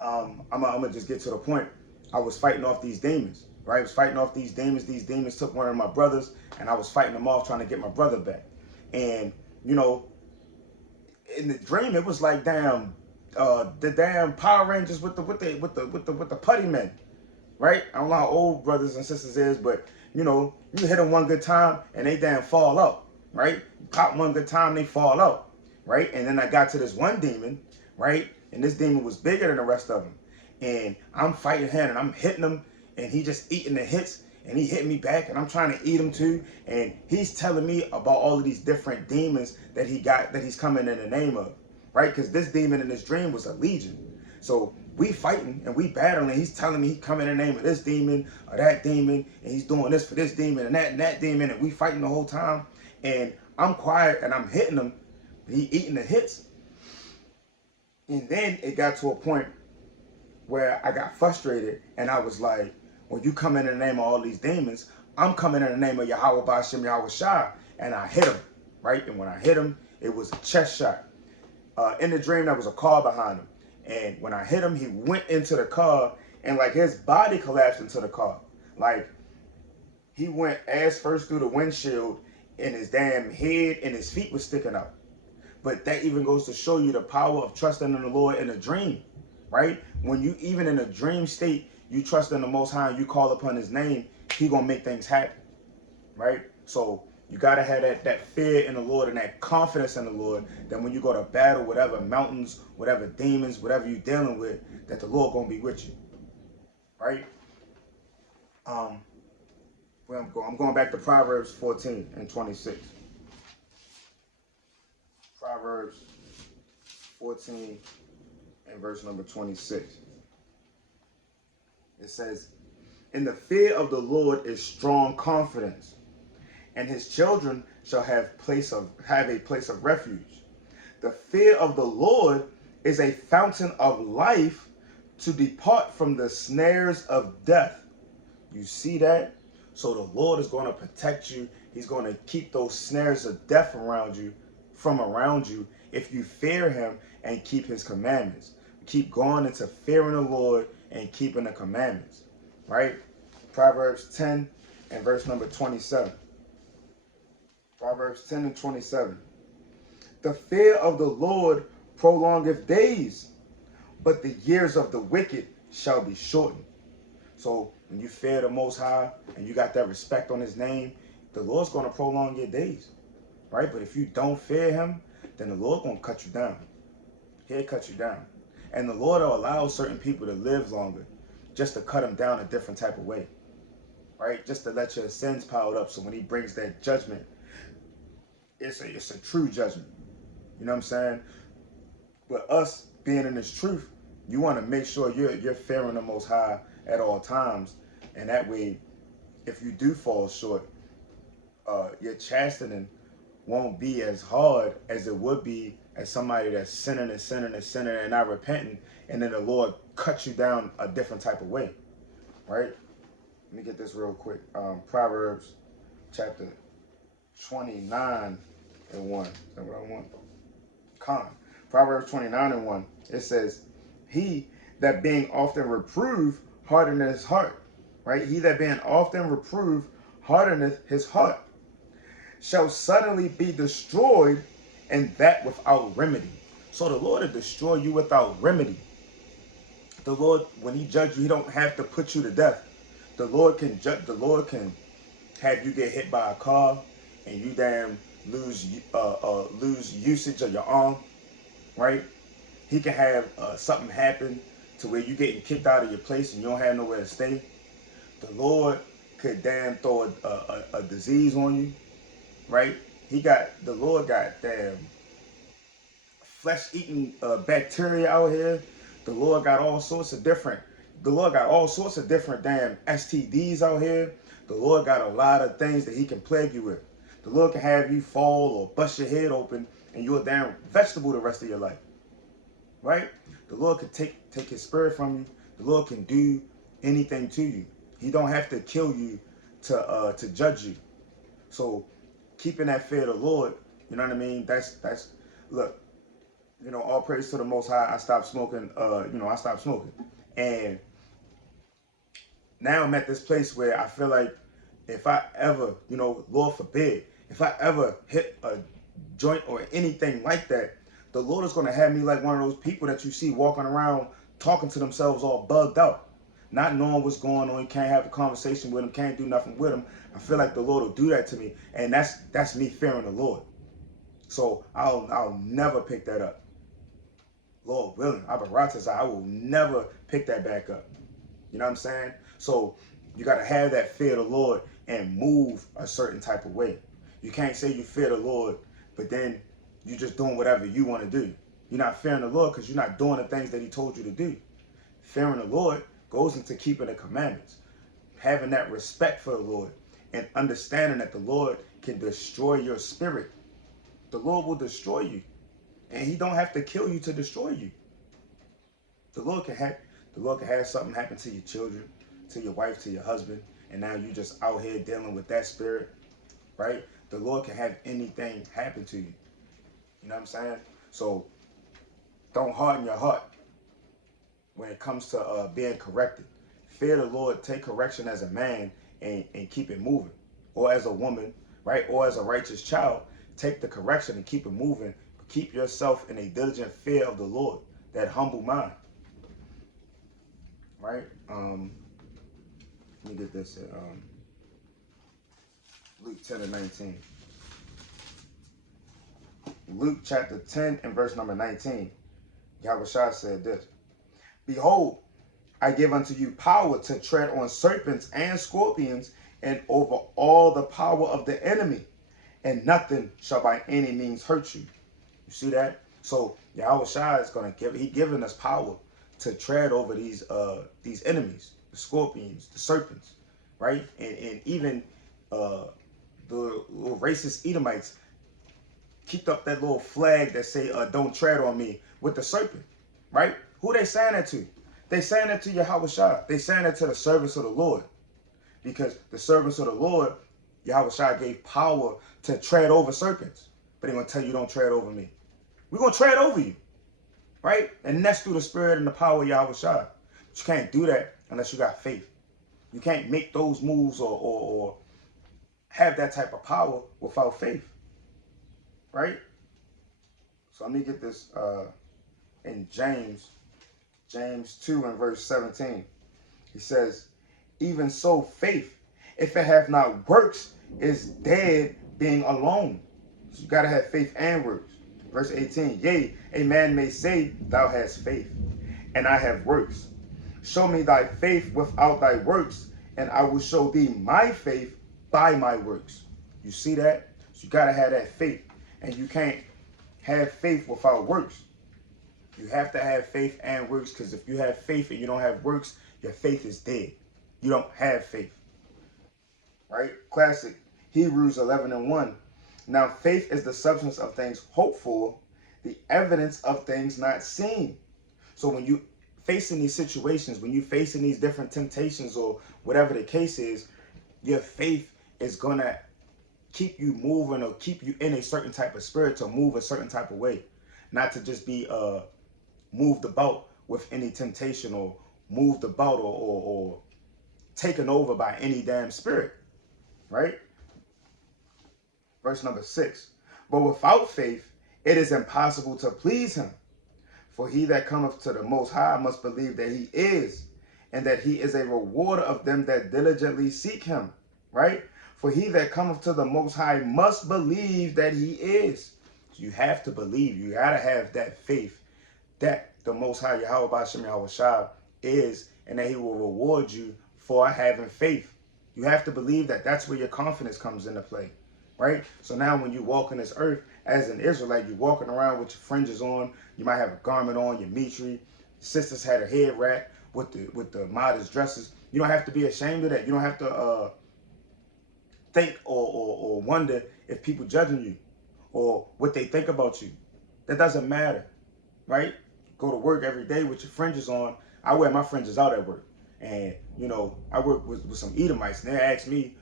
I'm gonna just get to the point. I was fighting off these demons, right? I was fighting off these demons. These demons took one of my brothers, and I was fighting them off, trying to get my brother back. And you know, in the dream, it was like the damn Power Rangers with the putty men, right? I don't know how old brothers and sisters is, but you know, you hit them one good time and they damn fall out, right? Pop one good time, they fall out, right? And then I got to this one demon, right? And this demon was bigger than the rest of them. And I'm fighting him and I'm hitting him, and he just eating the hits, and he hit me back, and I'm trying to eat him too. And he's telling me about all of these different demons that he's coming in the name of, right? Because this demon in this dream was a legion. So we fighting and we battling. He's telling me he coming in the name of this demon or that demon, and he's doing this for this demon and that demon, and we fighting the whole time. And I'm quiet and I'm hitting him, but he eating the hits. And then it got to a point where I got frustrated, and I was like, when you come in the name of all these demons, I'm coming in the name of Yahweh Ba'ashem Yahweh Shai, and I hit him. right? And when I hit him, it was a chest shot. In the dream, there was a car behind him. And when I hit him, he went into the car, and like his body collapsed into the car. Like he went ass first through the windshield, and his damn head and his feet was sticking out. But that even goes to show you the power of trusting in the Lord in a dream, right? When you, even in a dream state, you trust in the Most High and you call upon his name, he gonna make things happen, right? So you gotta have that fear in the Lord and that confidence in the Lord, that when you go to battle, whatever mountains, whatever demons, whatever you're dealing with, that the Lord gonna be with you, right? Where I'm going back to Proverbs 14 and 26. Proverbs 14 and verse number 26. It says, "In the fear of the Lord is strong confidence, and his children shall have a place of refuge. The fear of the Lord is a fountain of life, to depart from the snares of death." You see that? So the Lord is going to protect you. He's going to keep those snares of death around you if you fear him and keep his commandments. Keep going into fearing the Lord and keeping the commandments, right? Proverbs 10 and verse number 27. Proverbs 10 and 27. "The fear of the Lord prolongeth days, but the years of the wicked shall be shortened." So when you fear the Most High and you got that respect on his name, the Lord's going to prolong your days, right? But if you don't fear him, then the Lord going to cut you down. He'll cut you down. And the Lord will allow certain people to live longer just to cut them down a different type of way, right? Just to let your sins pile up, so when he brings that judgment, it's a true judgment. You know what I'm saying? But us being in this truth, you want to make sure you're fearing the Most High at all times, and that way, if you do fall short, your chastening won't be as hard as it would be as somebody that's sinning and not repenting, and then the Lord cuts you down a different type of way, right? Let me get this real quick. Proverbs chapter 29 and 1. Is that what I want? Proverbs 29 and 1. It says, "He that being often reproved hardeneth his heart," right? "He that being often reproved hardeneth his heart, shall suddenly be destroyed, and that without remedy." So the Lord will destroy you without remedy. The Lord, when he judges you, he don't have to put you to death. The Lord can have you get hit by a car and you damn lose usage of your arm, right? He can have something happen to where you getting kicked out of your place and you don't have nowhere to stay. The Lord could damn throw a disease on you, right? The Lord got damn flesh-eating bacteria out here. The Lord got all sorts of different damn STDs out here. The Lord got a lot of things that he can plague you with. The Lord can have you fall or bust your head open and you're a damn vegetable the rest of your life, right? The Lord can take his spirit from you. The Lord can do anything to you. He don't have to kill you to judge you. So keeping that fear of the Lord, you know what I mean? That's look, all praise to the Most High. I stopped smoking. I stopped smoking, and now I'm at this place where I feel like if I ever, Lord forbid, if I ever hit a joint or anything like that, the Lord is going to have me like one of those people that you see walking around talking to themselves all bugged out, not knowing what's going on. You can't have a conversation with them, can't do nothing with them. I feel like the Lord will do that to me, and that's me fearing the Lord. So I'll never pick that up. Lord willing, I will never pick that back up. You know what I'm saying? So you got to have that fear of the Lord and move a certain type of way. You can't say you fear the Lord, but then you're just doing whatever you want to do. You're not fearing the Lord because you're not doing the things that he told you to do. Fearing the Lord goes into keeping the commandments, having that respect for the Lord, and understanding that the Lord can destroy your spirit. The Lord will destroy you, and he don't have to kill you to destroy you. The Lord can have something happen to your children, to your wife, to your husband, and now you just out here dealing with that spirit, right? the Lord can have anything happen to you. You know what I'm saying? So don't harden your heart when it comes to being corrected. Fear the Lord, take correction as a man, and keep it moving. Or as a woman, right? Or as a righteous child, take the correction and keep it moving. But keep yourself in a diligent fear of the Lord, that humble mind. Right? Let me get this at Luke 10:19. Luke chapter 10 and verse number 19. Yahushua said this: Behold, I give unto you power to tread on serpents and scorpions, and over all the power of the enemy, and nothing shall by any means hurt you. You see that? So Yahushua is going to He giving us power to tread over these enemies, the scorpions, the serpents, right? And even the little racist Edomites keep up that little flag that say, don't tread on me, with the serpent, right? Who they saying that to? They saying that to Yahushua. They saying that to the servants of the Lord. Because the servants of the Lord, Yahushua gave power to tread over serpents. But they're going to tell you, don't tread over me. We're going to tread over you, right? And that's through the spirit and the power of Yahushua. But you can't do that unless you got faith. You can't make those moves or have that type of power without faith, right? So let me get this in James 2 and verse 17. He says, even so faith, if it have not works, is dead being alone. So you got to have faith and works. Verse 18, yea, a man may say, thou hast faith, and I have works. Show me thy faith without thy works, and I will show thee my faith by my works. You see that? So you got to have that faith. And you can't have faith without works. You have to have faith and works, because if you have faith and you don't have works, your faith is dead. You don't have faith. Right? Classic. Hebrews 11:1. Now faith is the substance of things hoped for, the evidence of things not seen. So when you facing these situations, when you facing these different temptations or whatever the case is, your faith is going to keep you moving or keep you in a certain type of spirit to move a certain type of way. Not to just be moved about with any temptation or moved about or taken over by any damn spirit. Right? Verse number 6. But without faith, it is impossible to please him. For he that cometh to the Most High must believe that he is, and that he is a rewarder of them that diligently seek him. Right? For he that cometh to the Most High must believe that he is. So you have to believe. You got to have that faith that the Most High Yahweh B'Shem Yahushua is, and that he will reward you for having faith. You have to believe that. That's where your confidence comes into play, right? So now when you walk on this earth as an Israelite, you're walking around with your fringes on. You might have a garment on, your mitri. Sisters had a head wrap with the modest dresses. You don't have to be ashamed of that. You don't have to think or wonder if people judging you or what they think about you. That doesn't matter, right? Go to work every day with your fringes on. I wear my fringes out at work. And, you know, I work with some Edomites, and they ask me,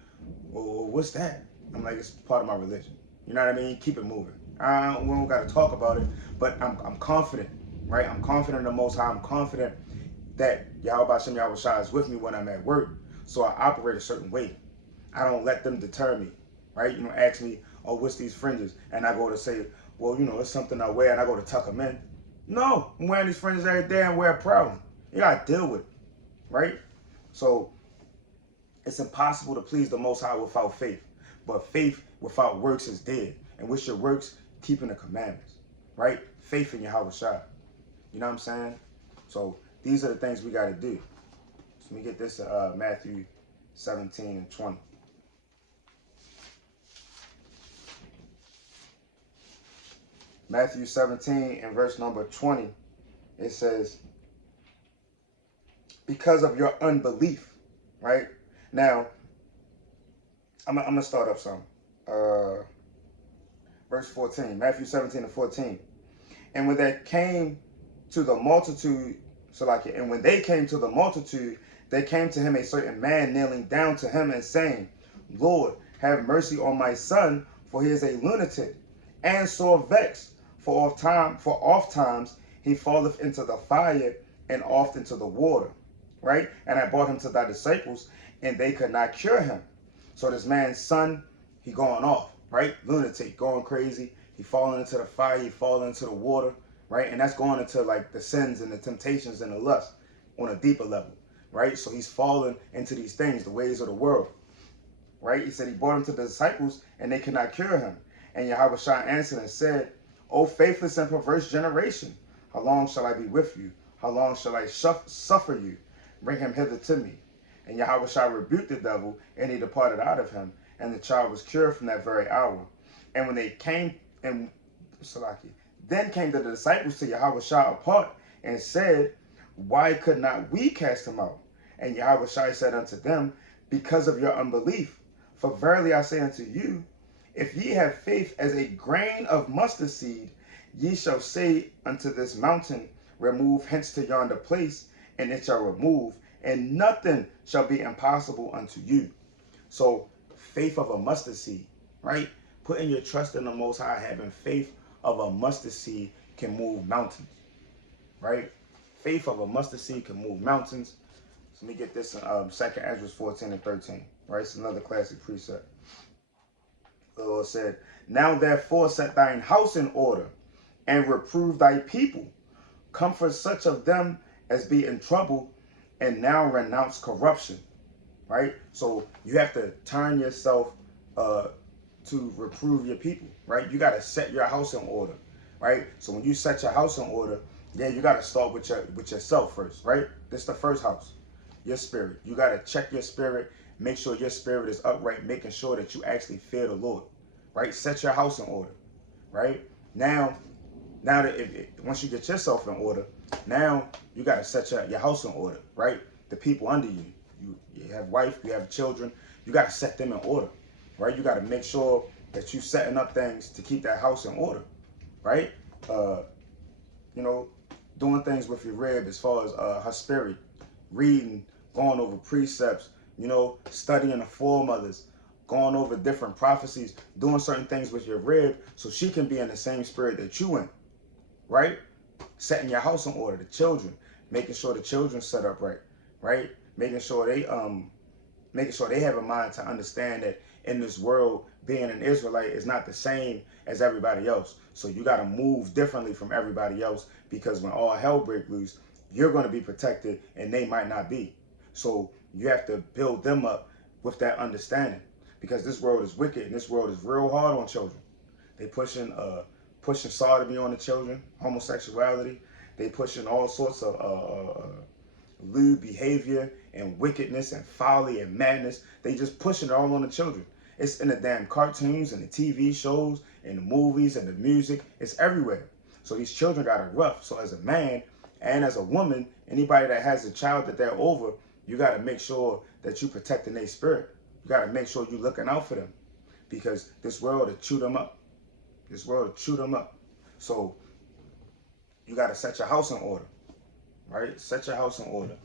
well, what's that? I'm like, it's part of my religion. You know what I mean? Keep it moving. We don't got to talk about it, but I'm confident, right? I'm confident in the Most High. I'm confident that Yahweh B'Shem Yahushua is with me when I'm at work, so I operate a certain way. I don't let them deter me, right? You know, ask me, oh, what's these fringes? And I go to say, well, you know, it's something I wear, and I go to tuck them in. No, I'm wearing these fringes every day and wear it proudly. You got to deal with it. Right? So it's impossible to please the Most High without faith. But faith without works is dead. And with your works, keeping the commandments. Right? Faith in Yahushua. You know what I'm saying? So these are the things we got to do. So let me get this Matthew 17 and 20. Matthew 17 and verse number 20. It says, because of your unbelief, right? Now, I'm going to start up some. Verse 14, Matthew 17 and 14. And when they came to the multitude, and when they came to the multitude, there came to him a certain man kneeling down to him and saying, Lord, have mercy on my son, for he is a lunatic, and sore vexed, for oft times he falleth into the fire, and oft into the water. Right? And I brought him to thy disciples, and they could not cure him. So this man's son, he going off, right? Lunatic, going crazy. He falling into the fire, he falling into the water, right? And that's going into like the sins and the temptations and the lust on a deeper level, right? So he's falling into these things, the ways of the world, right? He said he brought him to the disciples, and they could not cure him. And Yahweh Shah answered and said, O faithless and perverse generation, how long shall I be with you? How long shall I suffer you? Bring him hither to me. And Yahweh Shah rebuked the devil, and he departed out of him, and the child was cured from that very hour. And when they came, and then came the disciples to Yahweh Shah apart, and said, Why could not we cast him out? And Yahweh Shah said unto them, Because of your unbelief. For verily I say unto you, if ye have faith as a grain of mustard seed, ye shall say unto this mountain, Remove hence to yonder place, and it shall remove, and nothing shall be impossible unto you. So faith of a mustard seed, right? Putting your trust in the Most High, having faith of a mustard seed can move mountains, right? Faith of a mustard seed can move mountains. So let me get this in 2 Ezra 14 and 13, right? It's another classic precept. The Lord said, Now therefore set thine house in order, and reprove thy people. Comfort such of them as be in trouble, and now renounce corruption, right? So you have to turn yourself to reprove your people, right? You got to set your house in order, right? So when you set your house in order, yeah, you got to start with yourself first, right? This is the first house, your spirit. You got to check your spirit, make sure your spirit is upright, making sure that you actually fear the Lord, right? Set your house in order, right? Now that once you get yourself in order, now you got to set your house in order, right? The people under you, you have wife, you have children, you got to set them in order, right? You got to make sure that you setting up things to keep that house in order, right? You know, doing things with your rib as far as her spirit, reading, going over precepts, you know, studying the foremothers, going over different prophecies, doing certain things with your rib so she can be in the same spirit that you in, right? Setting your house in order, the children, making sure the children set up right? Making sure they have a mind to understand that in this world, being an Israelite is not the same as everybody else. So you got to move differently from everybody else, because when all hell breaks loose, you're going to be protected and they might not be. So you have to build them up with that understanding, because this world is wicked and this world is real hard on children. They pushing sodomy on the children, homosexuality. They pushing all sorts of lewd behavior and wickedness and folly and madness. They just pushing it all on the children. It's in the damn cartoons and the TV shows and the movies and the music. It's everywhere. So these children got it rough. So as a man and as a woman, anybody that has a child that they're over, you got to make sure that you protecting their spirit. You got to make sure you looking out for them, because this world will chew them up. This world will chew them up. So you got to set your house in order, right? Set your house in order.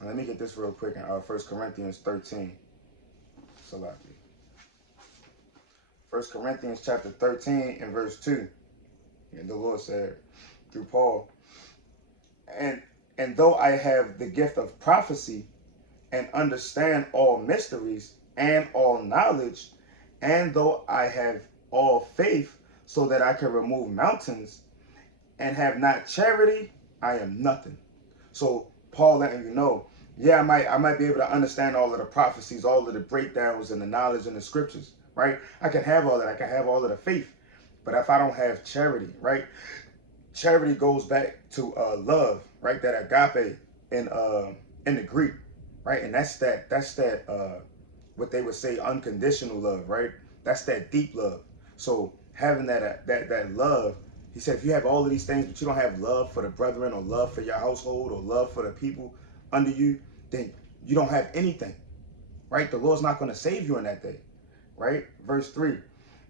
Let me get this real quick in 1 Corinthians 13. Salaki. 1 Corinthians chapter 13 and verse 2. And the Lord said through Paul, and though I have the gift of prophecy and understand all mysteries and all knowledge, and though I have all faith so that I can remove mountains, and have not charity, I am nothing. So Paul letting you know, yeah, I might be able to understand all of the prophecies, all of the breakdowns and the knowledge in the scriptures, right? I can have all that. I can have all of the faith. But if I don't have charity, right? Charity goes back to love, right? That agape in the Greek, right? And that's that what they would say unconditional love, right? That's that deep love. So having that love, he said, if you have all of these things, but you don't have love for the brethren or love for your household or love for the people under you, then you don't have anything, right? The Lord's not going to save you in that day, right? Verse 3,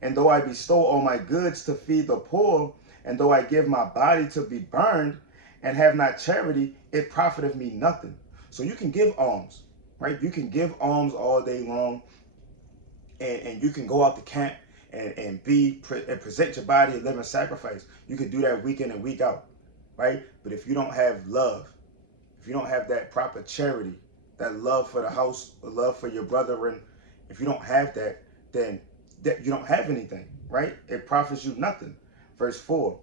and though I bestow all my goods to feed the poor, and though I give my body to be burned, and have not charity, it profiteth me nothing. So you can give alms, right? You can give alms all day long. and you can go out to camp and present your body a living sacrifice. You can do that week in and week out, right? But if you don't have love, if you don't have that proper charity, that love for the house, love for your brethren, if you don't have that, then you don't have anything, right? It profits you nothing. Verse 4,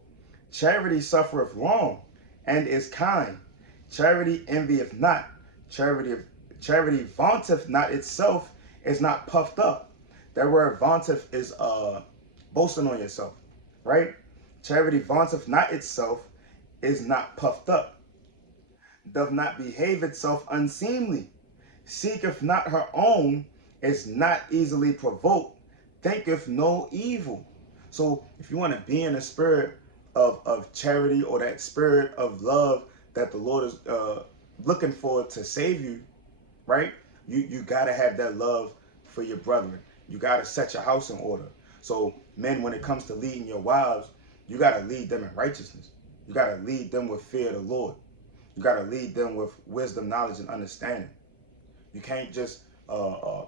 charity suffereth long and is kind. Charity envieth not. Charity vaunteth not itself, is not puffed up. That word vaunteth is boasting on yourself, right? Charity vaunteth not itself, is not puffed up. Doth not behave itself unseemly. Seeketh not her own, is not easily provoked. Thinketh no evil. So if you want to be in the spirit of charity, or that spirit of love that the Lord is looking for to save you, right? You got to have that love for your brethren. You got to set your house in order. So men, when it comes to leading your wives, you got to lead them in righteousness. You got to lead them with fear of the Lord. You got to lead them with wisdom, knowledge, and understanding. You can't just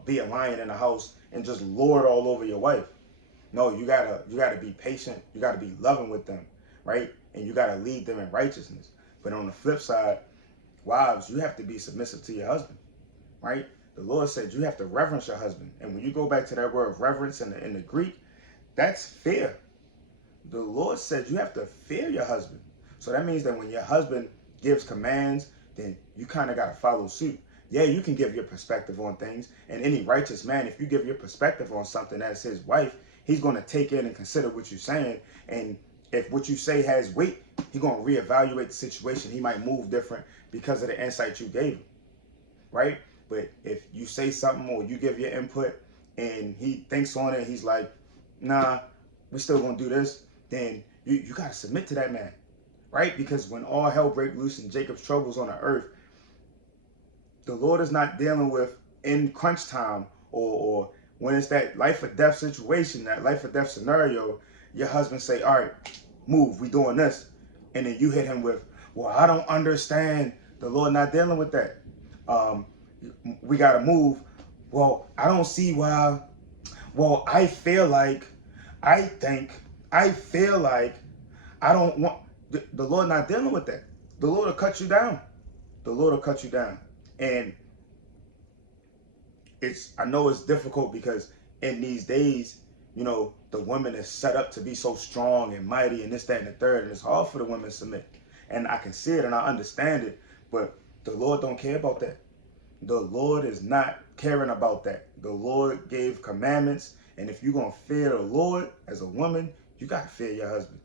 be a lion in the house and just lord all over your wife. No, you gotta be patient. You gotta be loving with them, right? And you gotta lead them in righteousness. But on the flip side, wives, you have to be submissive to your husband, right? The Lord said you have to reverence your husband. And when you go back to that word reverence in the Greek, that's fear. The Lord said you have to fear your husband. So that means that when your husband gives commands, then you kind of got to follow suit. Yeah, you can give your perspective on things. And any righteous man, if you give your perspective on something as his wife, he's going to take in and consider what you're saying. And if what you say has weight, he's going to reevaluate the situation. He might move different because of the insight you gave him, right? But if you say something or you give your input and he thinks on it, he's like, nah, we're still going to do this, then you got to submit to that man, right? Because when all hell break loose and Jacob's troubles on the earth, the Lord is not dealing with in crunch time or when it's that life or death situation, that life or death scenario. Your husband say, all right, move, we doing this. And then you hit him with, well, I don't understand. The Lord not dealing with that. We got to move. Well, I don't see why. Well, I feel like, I feel like, I don't want. The Lord not dealing with that. The Lord will cut you down. The Lord will cut you down. And I know it's difficult because in these days, you know, the woman is set up to be so strong and mighty and this, that, and the third. And it's hard for the women to submit. And I can see it and I understand it. But the Lord don't care about that. The Lord is not caring about that. The Lord gave commandments. And if you're going to fear the Lord as a woman, you got to fear your husband.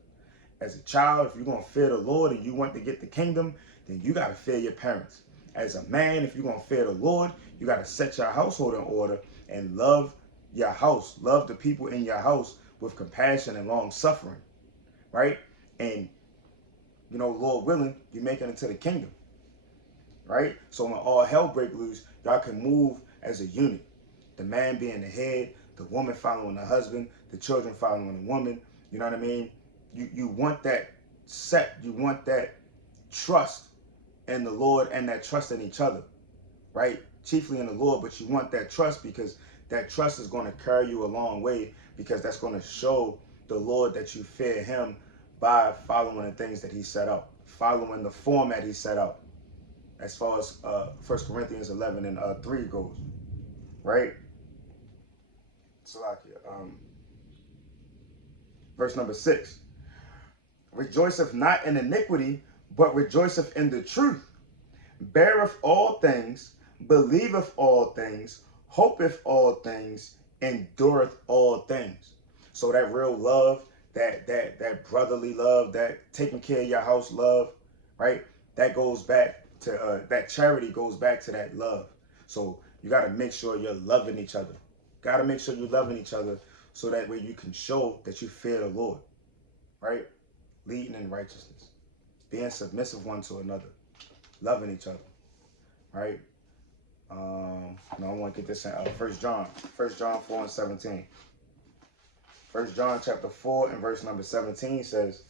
As a child, if you're going to fear the Lord and you want to get the kingdom, then you got to fear your parents. As a man, if you're going to fear the Lord, you got to set your household in order and love your house. Love the people in your house with compassion and long suffering, right? And, you know, Lord willing, you make it into the kingdom, right? So when all hell break loose, y'all can move as a unit. The man being the head, the woman following the husband, the children following the woman. You know what I mean? You want that set. You want that trust in the Lord and that trust in each other, right? Chiefly in the Lord, but you want that trust because that trust is going to carry you a long way, because that's going to show the Lord that you fear him by following the things that he set out, following the format he set out, as far as 1 Corinthians 11 and 3 goes, right? Salakia. Verse number 6. Rejoiceth not in iniquity, but rejoiceth in the truth. Beareth all things, believeth all things, hopeth all things, endureth all things. So that real love, that brotherly love, that taking care of your house love, right? That goes back to, that charity goes back to that love. So you got to make sure you're loving each other. Got to make sure you're loving each other so that way you can show that you fear the Lord, right? Leading in righteousness, being submissive one to another, loving each other, right? No, I want to get this in 1 John 4 and 17. 1 John chapter 4 and verse number 17 says,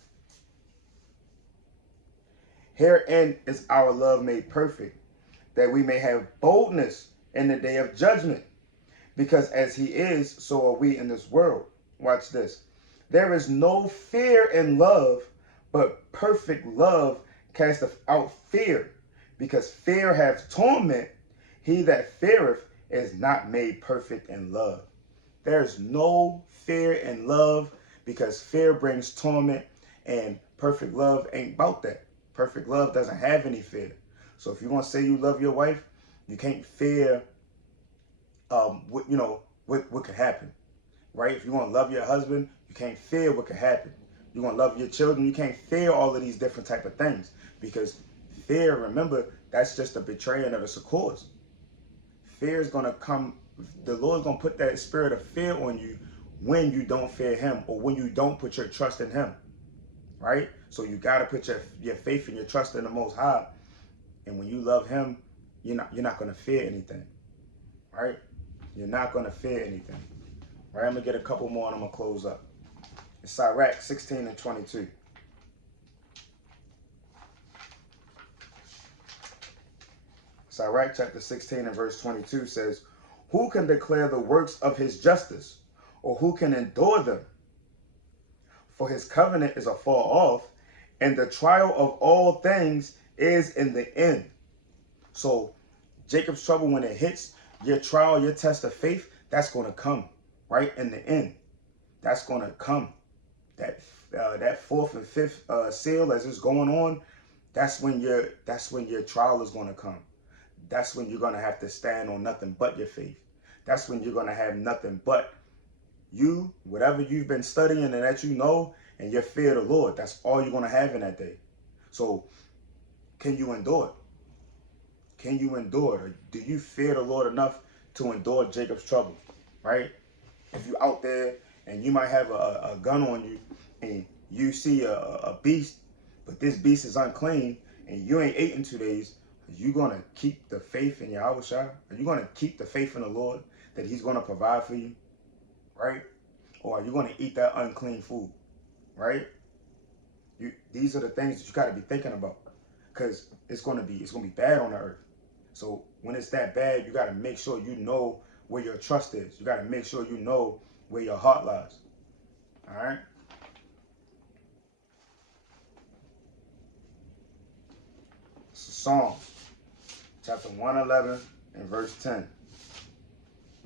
herein is our love made perfect, that we may have boldness in the day of judgment. because as he is, so are we in this world. Watch this. There is no fear in love, but perfect love casteth out fear, because fear hath torment. He that feareth is not made perfect in love. There's no fear in love, because fear brings torment, and perfect love ain't about that. Perfect love doesn't have any fear. So if you're going to say you love your wife, you can't fear what could happen, right? If you want to love your husband, you can't fear what could happen. You want to love your children, you can't fear all of these different type of things, because fear, remember, that's just a betraying of the cause. Fear is going to come. The Lord's going to put that spirit of fear on you when you don't fear him, or when you don't put your trust in him, right? So you got to put your faith and your trust in the Most High, and when you love him, you're not going to fear anything, right? You're not going to fear anything. Right, I'm going to get a couple more and I'm going to close up. It's Sirach 16 and 22. Sirach chapter 16 and verse 22 says, who can declare the works of his justice, or who can endure them? For his covenant is afar off, and the trial of all things is in the end. So Jacob's trouble, when it hits, your trial, your test of faith, that's going to come right in the end. That's going to come. That fourth and fifth seal, as it's going on, that's when your trial is going to come. That's when you're going to have to stand on nothing but your faith. That's when you're going to have nothing but whatever you've been studying and that you know, and your fear of the Lord. That's all you're going to have in that day. So can you endure it? Can you endure it? Or do you fear the Lord enough to endure Jacob's trouble, right? If you're out there and you might have a gun on you and you see a beast, but this beast is unclean and you ain't ate in 2 days, are you going to keep the faith in Yahweh Shai? Are you going to keep the faith in the Lord that he's going to provide for you, right? Or are you going to eat that unclean food, right? These are the things that you got to be thinking about, because it's going to be bad on the earth. So when it's that bad, you got to make sure you know where your trust is. You got to make sure you know where your heart lies. All right? Psalms chapter 111 and verse 10.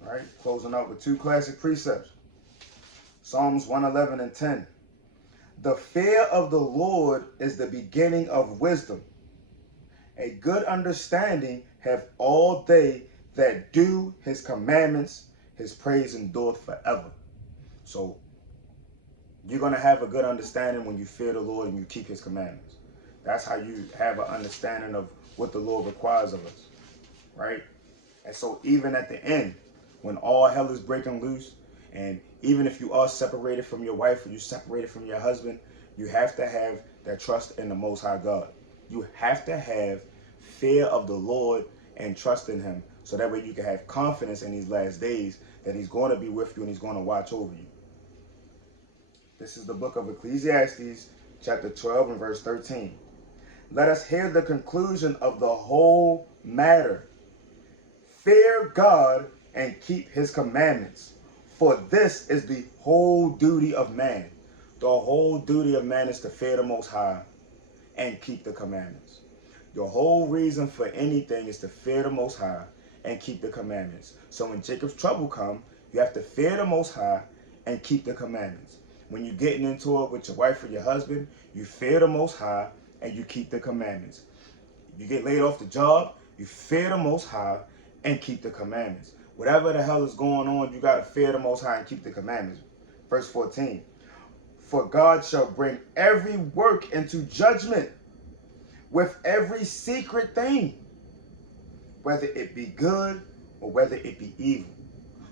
All right? Closing out with 2 classic precepts. Psalms 111 and 10. The fear of the Lord is the beginning of wisdom. A good understanding have all they that do his commandments. His praise endureth forever. So you're going to have a good understanding when you fear the Lord and you keep his commandments. That's how you have an understanding of what the Lord requires of us, right? And so even at the end, when all hell is breaking loose, and even if you are separated from your wife or you separated from your husband, you have to have that trust in the Most High God. You have to have fear of the Lord and trust in him, so that way you can have confidence in these last days that he's going to be with you and he's going to watch over you. This is the book of Ecclesiastes, chapter 12 and verse 13. Let us hear the conclusion of the whole matter. Fear God and keep his commandments, for this is the whole duty of man. The whole duty of man is to fear the Most High and keep the commandments. Your whole reason for anything is to fear the Most High and keep the commandments. So when Jacob's trouble comes, you have to fear the Most High and keep the commandments. When you're getting into it with your wife or your husband, you fear the Most High and you keep the commandments. You get laid off the job, you fear the Most High and keep the commandments. Whatever the hell is going on, you got to fear the Most High and keep the commandments. Verse 14. For God shall bring every work into judgment with every secret thing, whether it be good or whether it be evil.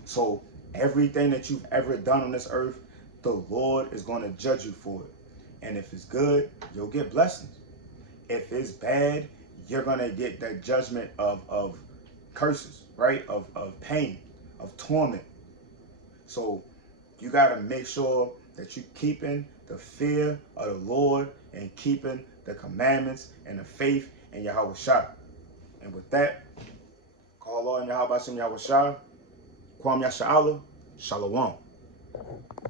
So everything that you've ever done on this earth, the Lord is going to judge you for it. And if it's good, you'll get blessings. If it's bad, you're going to get that judgment of curses, right? Of pain, of torment. So you got to make sure that you're keeping the fear of the Lord and keeping the commandments and the faith in Yahweh Shai. And with that, call on Yahweh Shem Yahweh Shai. Kwam Yasha'Allah. Shalom.